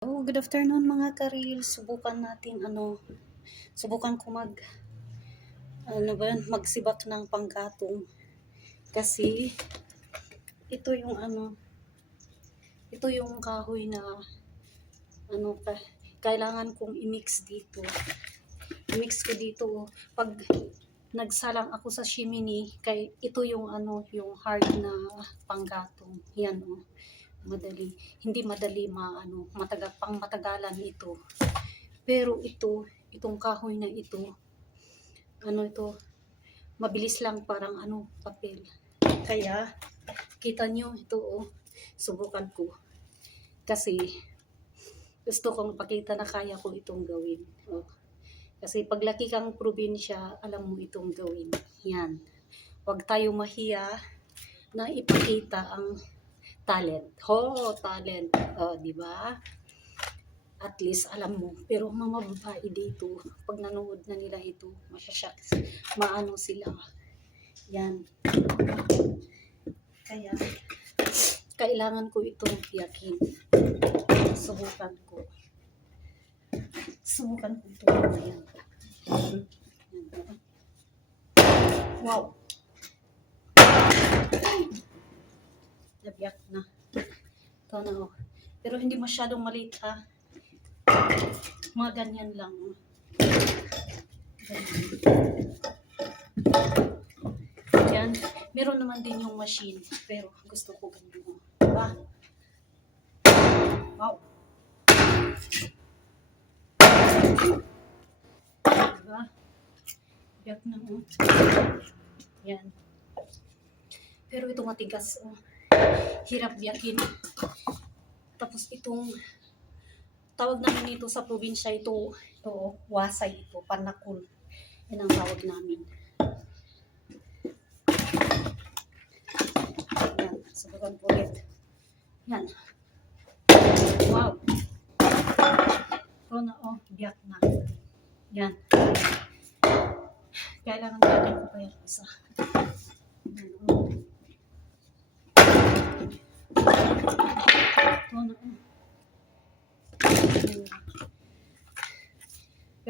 Oh, good afternoon mga karil. Subukan natin ano, subukan ko mag ano ba magsibak ng panggatong. Kasi ito yung ano, ito yung kahoy na ano ka, kailangan kong i-mix dito. I-mix ko dito pag nagsalang ako sa shimini, kay ito yung ano, yung hard na panggatong. Yan oh madali hindi madali maano matagal pang matagalan ito. Pero ito itong kahoy na ito ano ito mabilis lang parang ano papel. Kaya kita nyo ito oh subukan ko. Kasi gusto kong pakita na kaya ko itong gawin oh. kasi paglaki kang probinsya alam mo itong gawin. Yan. Huwag tayo mahiya na ipakita ang talent. Ho, talent. Oh, di ba? At least alam mo. Pero mga babae dito, pag nanood na nila ito, masyasyak. Maano sila. Yan. Kaya, kailangan ko itong tiyakin. Subukan ko. Subukan ko ito. Yan. Yan. Wow. Nabiyak na. Ito na oh. Pero hindi masyadong maliit ha. Mga ganyan lang. oh. Ganyan. Yan. Meron naman din yung machine. Pero gusto ko ganyan. oh. Diba? Wow. Diba? Biyak na oh. Yan. Pero ito matigas oh hirap biyakin. Tapos itong tawag namin ito sa probinsya ito, ito wasay ito, panakul. Yan ang tawag namin. Yan, subukan po ulit. Yan. Wow. Ito na, oh, biyak na. Yan. Kailangan natin ko pa isa.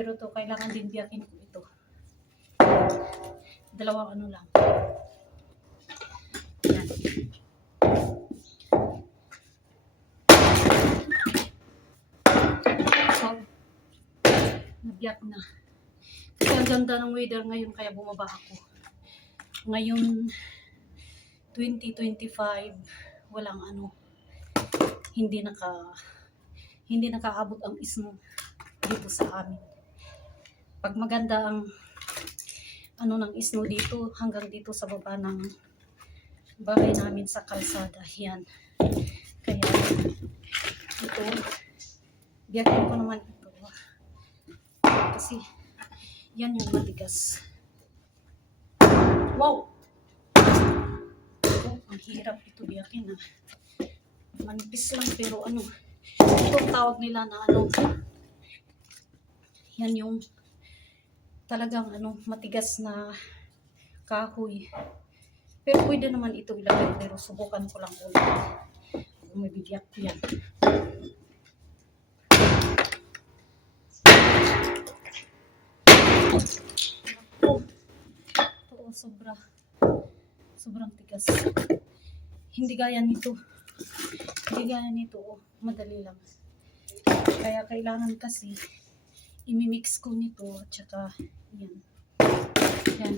Pero to kailangan din biyakin ko ito. Dalawang ano lang. Yan. So, nabiyak na. Kasi ang ganda ng weather ngayon kaya bumaba ako. Ngayon, 2025, walang ano, hindi naka hindi nakaabot ang ismo dito sa amin. Pag maganda ang ano ng isno dito hanggang dito sa baba ng bahay namin sa kalsada. Yan. Kaya ito biyakin ko naman ito. Kasi yan yung matigas. Wow! Oh, ang hirap ito biyakin ah manipis lang pero ano ito tawag nila na ano yan yung talagang ano matigas na kahoy. Pero pwede naman ito ilagay pero subukan ko lang ulit. Bibiyak ko yan. Oh, ito oh, sobra. Sobrang tigas. Hindi gaya nito. Hindi gaya nito, oh, madali lang. Kaya kailangan kasi imimix ko nito at saka yan. Yan.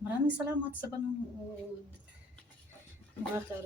Maraming salamat sa panonood mga ka